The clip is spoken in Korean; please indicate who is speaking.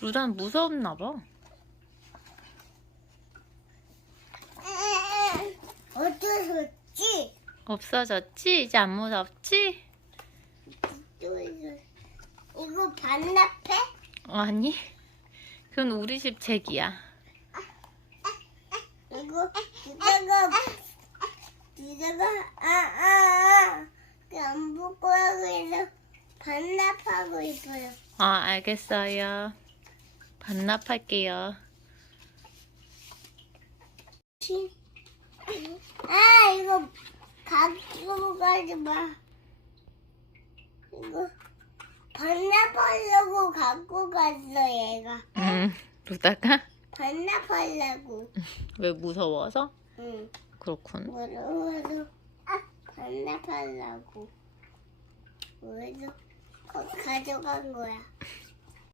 Speaker 1: 루다는 무섭나 봐.
Speaker 2: 어쩌셨지?
Speaker 1: 없어졌지? 이제 안 무섭지?
Speaker 2: 또 이거 반납해?
Speaker 1: 아니. 그건 우리 집 책이야.
Speaker 2: 이거 누다가 누다가 아아아 안볼 거야 그래서 반납하고 있어요.
Speaker 1: 아, 알겠어요. 반납할게요.
Speaker 2: 아 이거 갖고 가지 마. 이거 반납하려고 갖고 갔어 얘가.
Speaker 1: 응. 루다가?
Speaker 2: 반납하려고.
Speaker 1: 왜 무서워서?
Speaker 2: 응.
Speaker 1: 그렇군.
Speaker 2: 무서워서 아 반납하려고. 그래서 거- 가져간 거야.